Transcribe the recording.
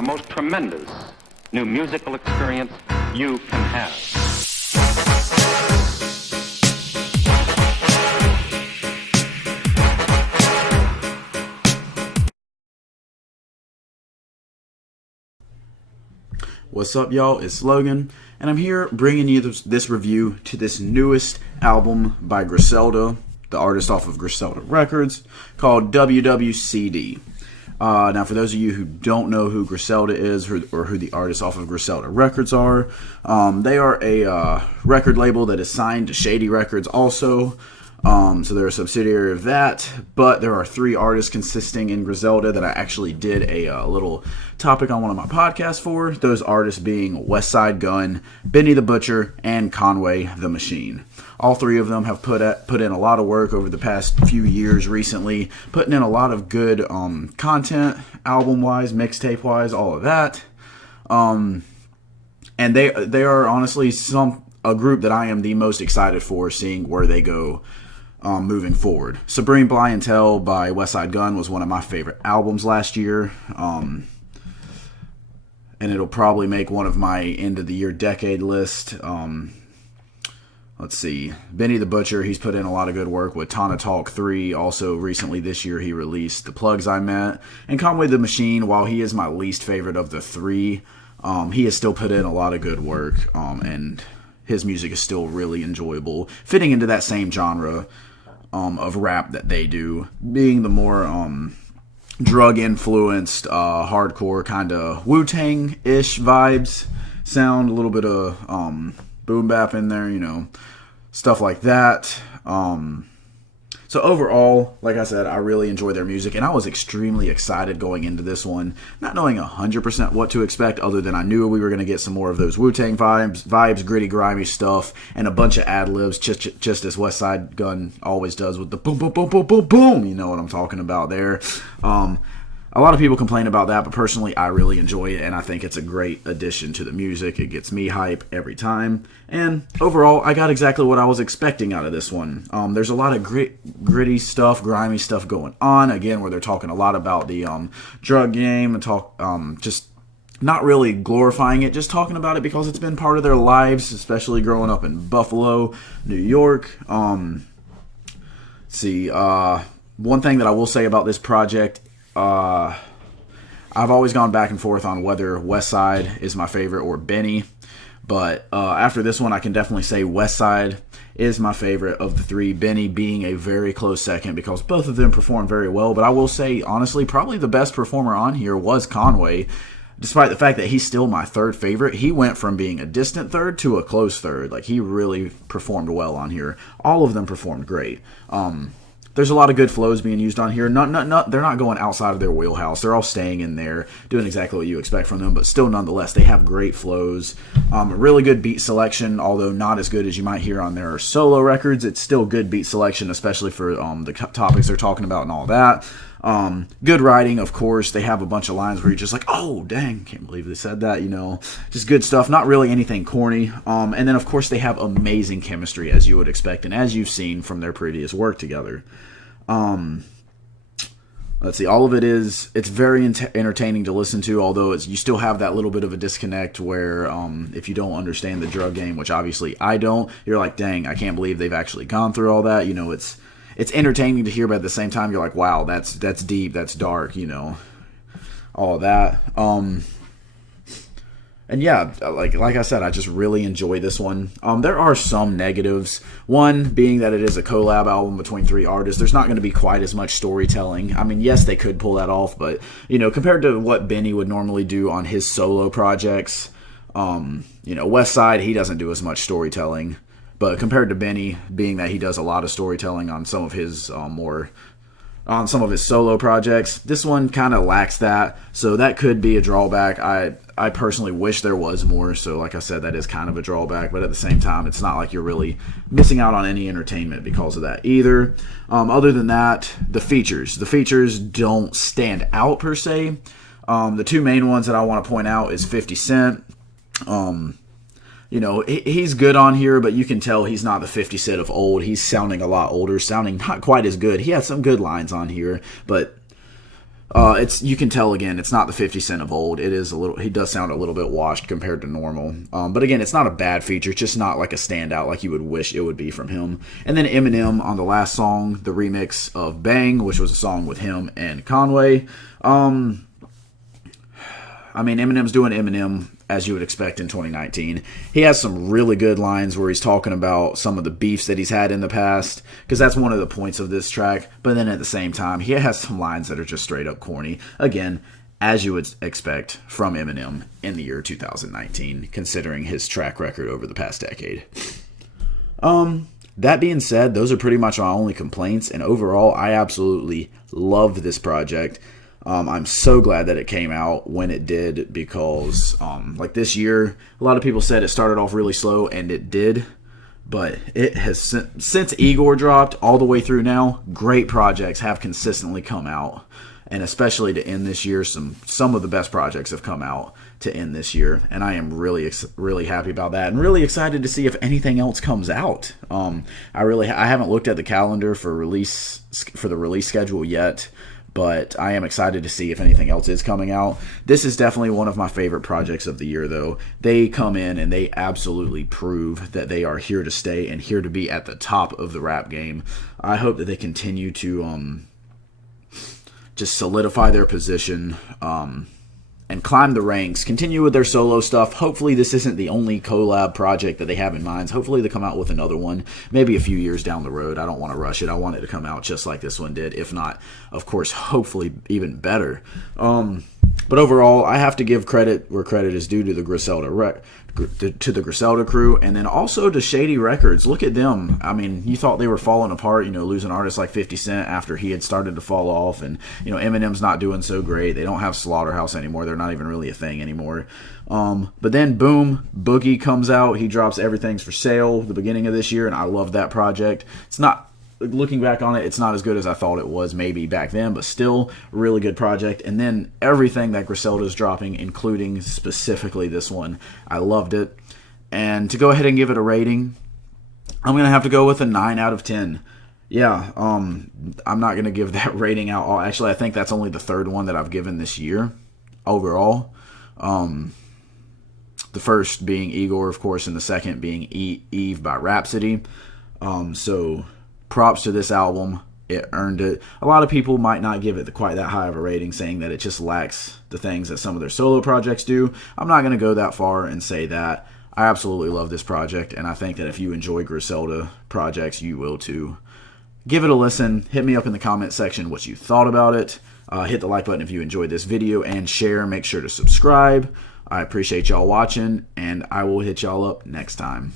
the most tremendous new musical experience you can have. What's up, y'all? It's Logan, and I'm here bringing you this review to this newest album by Griselda, the artist off of Griselda Records, called WWCD. Now, for those of you who don't know who Griselda is or who the artists off of Griselda Records are, they are a record label that is signed to Shady Records also. So they're a subsidiary of that, but there are 3 artists consisting in Griselda that I actually did a little topic on one of my podcasts for. Those artists being Westside Gunn, Benny the Butcher, and Conway the Machine. All 3 of them have put in a lot of work over the past few years recently, putting in a lot of good content, album-wise, mixtape-wise, all of that. And they are honestly a group that I am the most excited for, seeing where they go moving forward. Supreme Clientele by Westside Gunn was one of my favorite albums last year, and it'll probably make one of my end of the year decade list. Let's see, Benny the Butcher, he's put in a lot of good work with Tana Talk 3. Also recently this year he released The Plugs I Met. And Conway the Machine, while he is my least favorite of the 3, he has still put in a lot of good work, and his music is still really enjoyable, fitting into that same genre of rap that they do, being the more drug-influenced, hardcore kind of Wu-Tang-ish vibes, sound, a little bit of boom bap in there, stuff like that. So overall, like I said, I really enjoy their music, and I was extremely excited going into this one, not knowing 100% what to expect, other than I knew we were going to get some more of those Wu-Tang vibes, gritty, grimy stuff, and a bunch of ad-libs, just as Westside Gunn always does with the boom, boom, boom, boom, boom, boom. You know what I'm talking about there. A lot of people complain about that, but personally, I really enjoy it, and I think it's a great addition to the music. It gets me hype every time, and overall, I got exactly what I was expecting out of this one. There's a lot of gritty stuff, grimy stuff going on, again, where they're talking a lot about the drug game, and just not really glorifying it, just talking about it because it's been part of their lives, especially growing up in Buffalo, New York. One thing that I will say about this project, I've always gone back and forth on whether Westside is my favorite or Benny, but after this one I can definitely say Westside is my favorite of the 3, Benny being a very close second because both of them performed very well. But I will say, honestly, probably the best performer on here was Conway. Despite the fact that he's still my 3rd favorite, he went from being a distant 3rd to a close 3rd. Like, he really performed well on here. All of them performed great. There's a lot of good flows being used on here. They're not going outside of their wheelhouse. They're all staying in there, doing exactly what you expect from them, but still, nonetheless, they have great flows. Really good beat selection, although not as good as you might hear on their solo records. It's still good beat selection, especially for the topics they're talking about and all that. Good writing, of course. They have a bunch of lines where you're just like, oh, dang, can't believe they said that, Just good stuff, not really anything corny. And then, of course, they have amazing chemistry, as you would expect, and as you've seen from their previous work together. Let's see, all of it's very entertaining to listen to, although you still have that little bit of a disconnect where if you don't understand the drug game, which obviously I don't, you're like, dang, I can't believe they've actually gone through all that. It's entertaining to hear, but at the same time, you're like, wow, that's deep, that's dark, all of that. And yeah, like I said, I just really enjoy this one. There are some negatives. One being that it is a collab album between 3 artists. There's not going to be quite as much storytelling. I mean, yes, they could pull that off, but compared to what Benny would normally do on his solo projects, Westside, he doesn't do as much storytelling. But compared to Benny, being that he does a lot of storytelling on some of his solo projects, this one kind of lacks that, so that could be a drawback. I personally wish there was more, so like I said, that is kind of a drawback, but at the same time, it's not like you're really missing out on any entertainment because of that either. Other than that, the features don't stand out per se. The 2 main ones that I want to point out is 50 Cent. He's good on here, but you can tell he's not the 50 Cent of old. He's sounding a lot older, sounding not quite as good. He had some good lines on here, but It's, you can tell again, it's not the 50 Cent of old. It is a little, he does sound a little bit washed compared to normal. But again, it's not a bad feature. It's just not like a standout like you would wish it would be from him. And then Eminem on the last song, the remix of Bang, which was a song with him and Conway. I mean, Eminem's doing Eminem as you would expect in 2019. He has some really good lines where he's talking about some of the beefs that he's had in the past, because that's one of the points of this track. But then at the same time, he has some lines that are just straight up corny. Again, as you would expect from Eminem in the year 2019, considering his track record over the past decade. That being said, those are pretty much my only complaints, and overall, I absolutely love this project. I'm so glad that it came out when it did, because like this year, a lot of people said it started off really slow, and it did, but it has, since Igor dropped all the way through now, great projects have consistently come out, and especially to end this year, some of the best projects have come out to end this year, and I am really happy about that, and really excited to see if anything else comes out. I haven't looked at the calendar for the release schedule yet, but I am excited to see if anything else is coming out. This is definitely one of my favorite projects of the year, though. They come in and they absolutely prove that they are here to stay and here to be at the top of the rap game. I hope that they continue to just solidify their position and climb the ranks, continue with their solo stuff. Hopefully this isn't the only collab project that they have in mind. Hopefully they come out with another one, maybe a few years down the road. I don't want to rush it. I want it to come out just like this one did. If not, of course, hopefully even better. But overall, I have to give credit where credit is due to the Griselda crew, and then also to Shady Records. Look at them. I mean, you thought they were falling apart, losing artists like 50 Cent after he had started to fall off, and Eminem's not doing so great. They don't have Slaughterhouse anymore. They're not even really a thing anymore. But then boom, Boogie comes out. He drops Everything's for Sale the beginning of this year, and I love that project. It's not, looking back on it, it's not as good as I thought it was maybe back then, but still really good project. And then everything that Griselda's dropping, including specifically this one, I loved it. And to go ahead and give it a rating, I'm going to have to go with a 9 out of 10. Yeah, I'm not going to give that rating out. Actually, I think that's only the third one that I've given this year overall. The first being Igor, of course, and the second being Eve by Rhapsody. So props to this album. It earned it. A lot of people might not give it quite that high of a rating, saying that it just lacks the things that some of their solo projects do. I'm not going to go that far and say that. I absolutely love this project, and I think that if you enjoy Griselda projects, you will too. Give it a listen. Hit me up in the comment section what you thought about it. Hit the like button if you enjoyed this video, and share. Make sure to subscribe. I appreciate y'all watching, and I will hit y'all up next time.